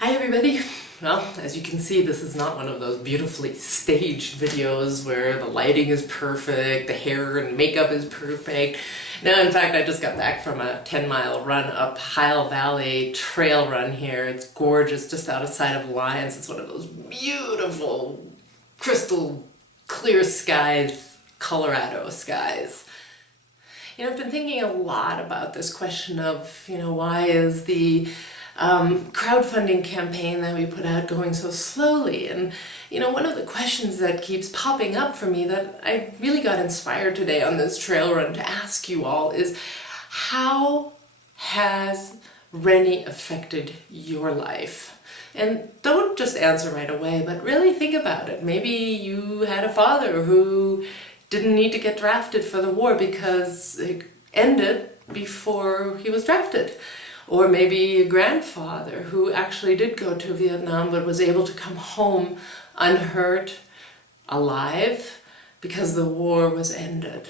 Hi everybody! Well, as you can see, this is not one of those beautifully staged videos where the lighting is perfect, the hair and makeup is perfect. No, in fact, I just got back from a 10-mile run up Hile Valley trail run here. It's gorgeous, just outside of Lyons. It's one of those beautiful, crystal clear skies, Colorado skies. You know, I've been thinking a lot about this question of, why is the crowdfunding campaign that we put out going so slowly? And one of the questions that keeps popping up for me that I really got inspired today on this trail run to ask you all is, how has Rennie affected your life? And don't just answer right away, but really think about it. Maybe you had a father who didn't need to get drafted for the war because it ended before he was drafted. Or maybe a grandfather who actually did go to Vietnam but was able to come home unhurt, alive, because the war was ended.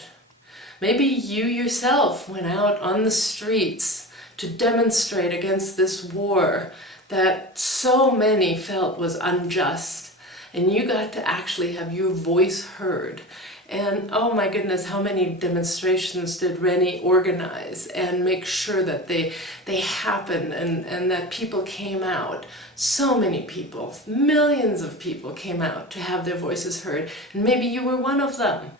Maybe you yourself went out on the streets to demonstrate against this war that so many felt was unjust, and you got to actually have your voice heard. And oh my goodness, how many demonstrations did Rennie organize and make sure that they happened and that people came out. So many people, millions of people came out to have their voices heard. And maybe you were one of them.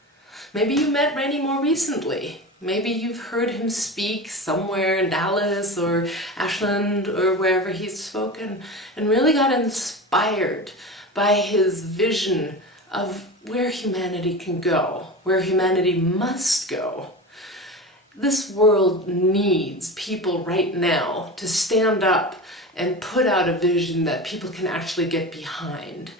Maybe you met Rennie more recently. Maybe you've heard him speak somewhere in Dallas or Ashland or wherever he's spoken and really got inspired by his vision of where humanity can go, where humanity must go. This world needs people right now to stand up and put out a vision that people can actually get behind.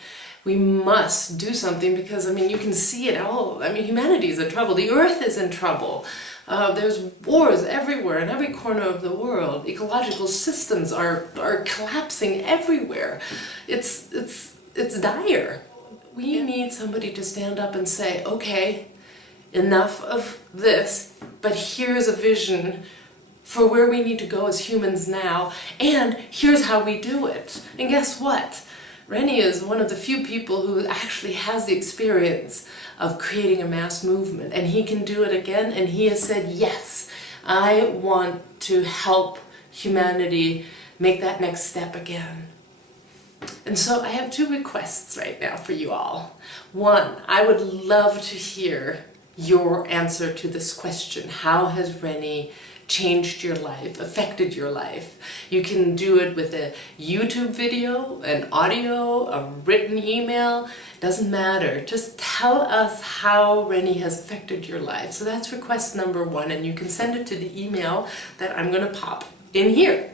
We must do something because, you can see it all. Humanity is in trouble. The earth is in trouble. There's wars everywhere in every corner of the world. Ecological systems are collapsing everywhere. It's dire. We need somebody to stand up and say, okay, enough of this, but here's a vision for where we need to go as humans now, and here's how we do it. And guess what? Rennie is one of the few people who actually has the experience of creating a mass movement, and he can do it again, and he has said, yes, I want to help humanity make that next step again. And so I have two requests right now for you all. One, I would love to hear your answer to this question. How has Rennie changed your life, affected your life? You can do it with a YouTube video, an audio, a written email, doesn't matter. Just tell us how Rennie has affected your life. So that's request number one, and you can send it to the email that I'm going to pop in here.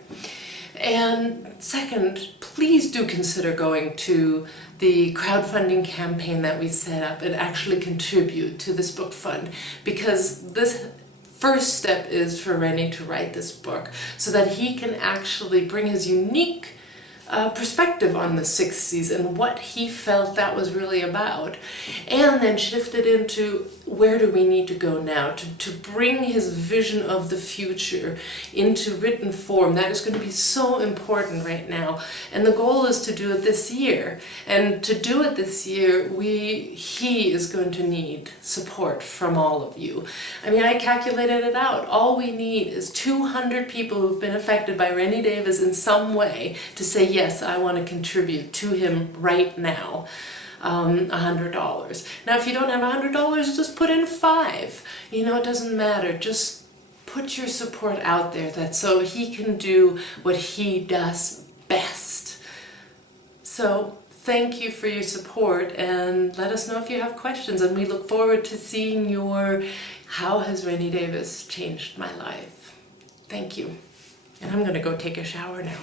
And second, please do consider going to the crowdfunding campaign that we set up and actually contribute to this book fund, because this first step is for Rennie to write this book so that he can actually bring his unique perspective on the 60s and what he felt that was really about, and then shift it into where do we need to go now to bring his vision of the future into written form. That is going to be so important right now, and the goal is to do it this year. And to do it this year, he is going to need support from all of you. I calculated it out. All we need is 200 people who've been affected by Rennie Davis in some way to say, yes, I want to contribute to him right now. $100. Now, if you don't have $100, just put in $5. It doesn't matter. Just put your support out there so he can do what he does best. So thank you for your support, and let us know if you have questions, and we look forward to seeing your how has Rennie Davis changed my life. Thank you. And I'm going to go take a shower now.